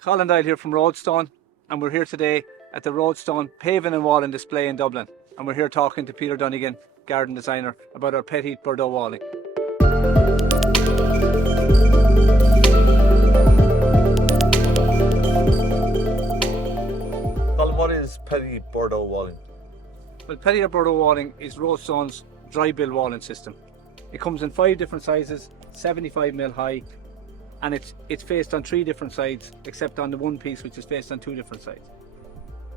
Colin Doyle here from Roadstone, and we're here today at the Roadstone Paving and Walling display in Dublin, and we're here talking to Peter Donegan, garden designer, about our Petite Bordeaux Walling. Colin, what is Petite Bordeaux Walling? Well, Petite Bordeaux Walling is Roadstone's dry bill walling system. It comes in 5 different sizes, 75mm high, and it's faced on 3 different sides, except on the one piece which is faced on 2 different sides.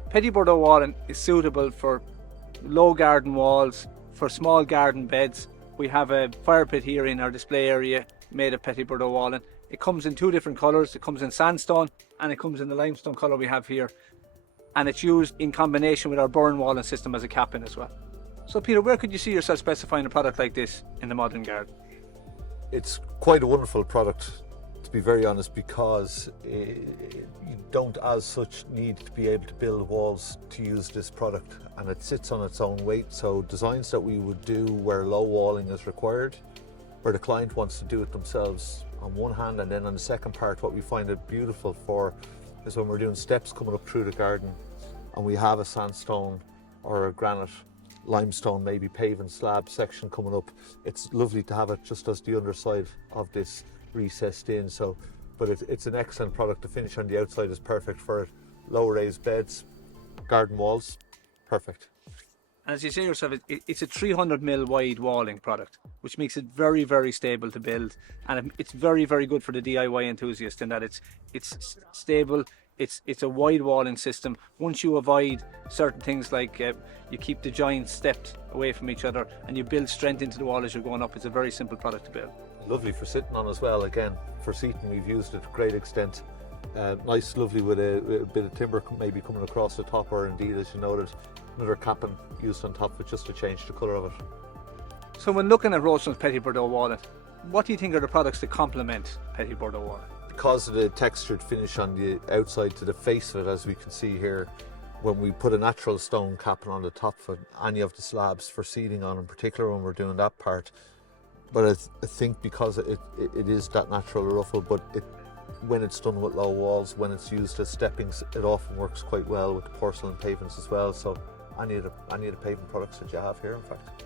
Petite Bordeaux Walling is suitable for low garden walls, for small garden beds. We have a fire pit here in our display area made of Petite Bordeaux Walling. It comes in 2 different colours. It comes in sandstone and it comes in the limestone colour we have here. And it's used in combination with our Burren Walling system as a cap-in as well. So Peter, where could you see yourself specifying a product like this in the modern garden? It's quite a wonderful product, to be very honest, because you don't as such need to be able to build walls to use this product, and it sits on its own weight. So designs that we would do where low walling is required, where the client wants to do it themselves on one hand, and then on the second part what we find it beautiful for is when we're doing steps coming up through the garden and we have a sandstone or a granite, limestone, maybe paving slab section coming up. It's lovely to have it just as the underside of this recessed in. So, but it's an excellent product. The finish on the outside is perfect for low raised beds, garden walls, perfect. And as you say yourself, it's a 300mm wide walling product, which makes it very, very stable to build, and it's very, very good for the DIY enthusiast in that it's stable. It's a wide walling system. Once you avoid certain things like you keep the joints stepped away from each other and you build strength into the wall as you're going up, it's a very simple product to build. Lovely for sitting on as well. Again, for seating we've used it to a great extent. Nice, lovely with a bit of timber maybe coming across the top, or indeed, as you noted, another capping used on top of it just to change the colour of it. So when looking at Roadstone's Petite Bordeaux Walling, what do you think are the products that complement Petite Bordeaux Walling? Because of the textured finish on the outside to the face of it, as we can see here, when we put a natural stone capping on the top of any of the slabs for seating on, in particular when we're doing that part. But I think because it is that natural ruffle, but when it's done with low walls, when it's used as steppings, it often works quite well with the porcelain pavements as well. So any of the paving products that you have here, in fact.